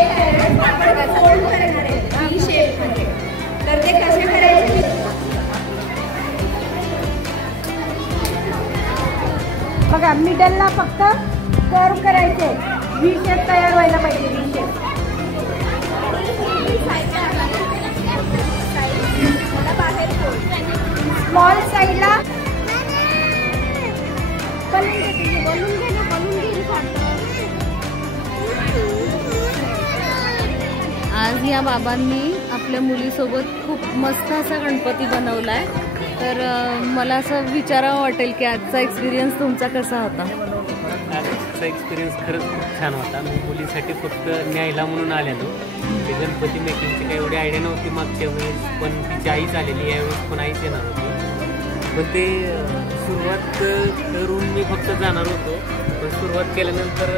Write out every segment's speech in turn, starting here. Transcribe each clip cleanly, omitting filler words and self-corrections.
आपण फोल्ड करणार आहे व्ही शेप मध्ये, तर ते कसे करायचे? बघा मिडलला फक्त कर्व करायचे, व्ही शेप तयार व्हायला पाहिजे. व्ही शेप स्मॉल साईडला आज या बाबांनी आपल्या मुलीसोबत खूप मस्त असा गणपती बनवलाय. तर मला असं विचारावं वाटेल की आजचा एक्सपिरियन्स तुमचा कसा होता? आजचा एक्सपिरियन्स खरंच खूप छान होता. मी मुलीसाठी फक्त न्यायला म्हणून आलेलो. ते गणपती मेकिंगची काही एवढी आयडिया नव्हती मागच्या वेळेस, पण तिची आईच आलेली, यावेळेस पण आईच येणार होती. पण ते सुरुवात करून मी फक्त जाणार होतो, पण सुरुवात केल्यानंतर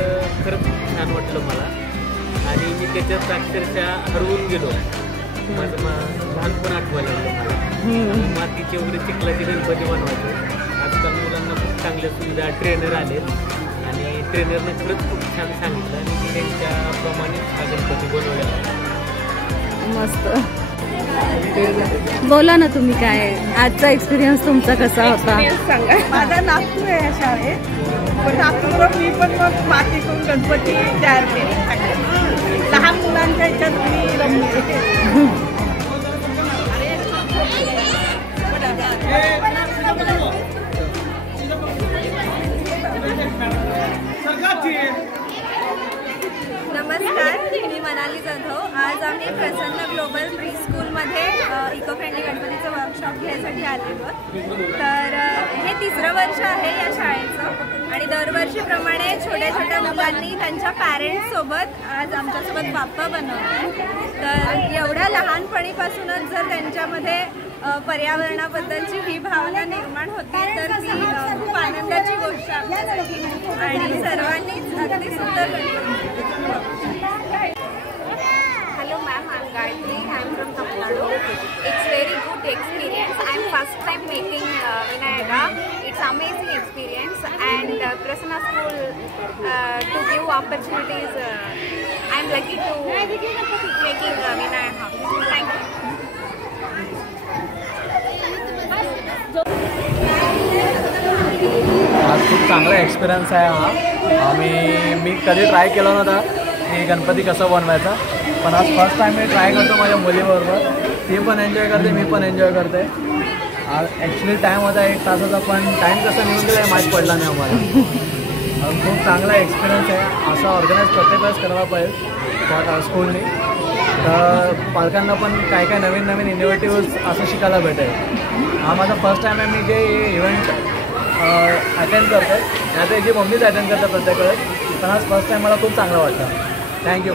खरंच खूप छान वाटलं मला. आणि मी त्याच्यात अक्षरशः हरवून गेलो. माझं लहानपण आठवायला लागलं मला. मातीचे वगैरे चिखलाचे गणपती बनवायचे. आजकाल मुलांना खूप चांगल्या सुविधा, ट्रेनर आले आणि ट्रेनरनं खरंच खूप छान सांगितलं आणि मी त्यांच्याप्रमाणेच हा गणपती बनवलेला. मस्त. बोला ना तुम्ही, काय आजचा एक्सपिरियन्स तुमचा कसा होता? सांगा. माझा नागपूर आहे शाळेत, पण नागपूरवर मी पण मग मातीतून गणपती तयार केले. लहान मुलांच्या ह्याच्यात मी रमले. नमस्कार, मी मनाली जाधव. आज आम्ही प्रसन्न ग्लोबल प्री स्कूलमध्ये इको फ्रेंडली गणपतीचं वर्कशॉप घ्यायसाठी आलेलो. तर हे 3रं वर्ष आहे या शाळेचं आणि दरवर्षीप्रमाणे छोट्या छोट्या मुलांनी त्यांच्या पॅरेंट्ससोबत आज आमच्यासोबत बाप्पा बनवला. तर एवढ्या लहानपणीपासूनच जर त्यांच्यामध्ये पर्यावरणाबद्दलची ही भावना निर्माण होती तर ती खूप आनंदाची गोष्ट आहे आणि सर्वांनीच अगदी सुंदर Hello ma'am, I'm Gayatri. I'm from Tamil Nadu. It's very good experience. I'm first time making Vinayaka. It's amazing experience and Prasanna School to give opportunities. I'm lucky to making Vinayaka. Thank you. आज खूप चांगला experience आहे हा. मी कधी try केला नव्हता की गणपती कसं बनवायचा, पण आज फर्स्ट टाइम मी ट्राय करतो माझ्या मुलीबरोबर. ती पण एन्जॉय करते, मी पण एन्जॉय करते. आज ॲक्च्युली टाईम होता 1 तासाचा, पण टाईम कसं निघून गेला माहीत पडला नाही आम्हाला. खूप चांगला एक्सपिरियन्स आहे. असं ऑर्गनाईज प्रत्येक वेळेस करायला पाहिजे स्कूलनी, तर पालकांना पण काय काय नवीन नवीन इनोव्हेटिव्ह असं शिकायला भेटेल. हा माझा फर्स्ट टाईम आहे मी जे इव्हेंट अटेंड करतो आहे. आता याची मम्मीच अटेंड करते प्रत्येक वेळेस, पण आज फर्स्ट टाईम मला खूप चांगलं वाटतं. थँक्यू.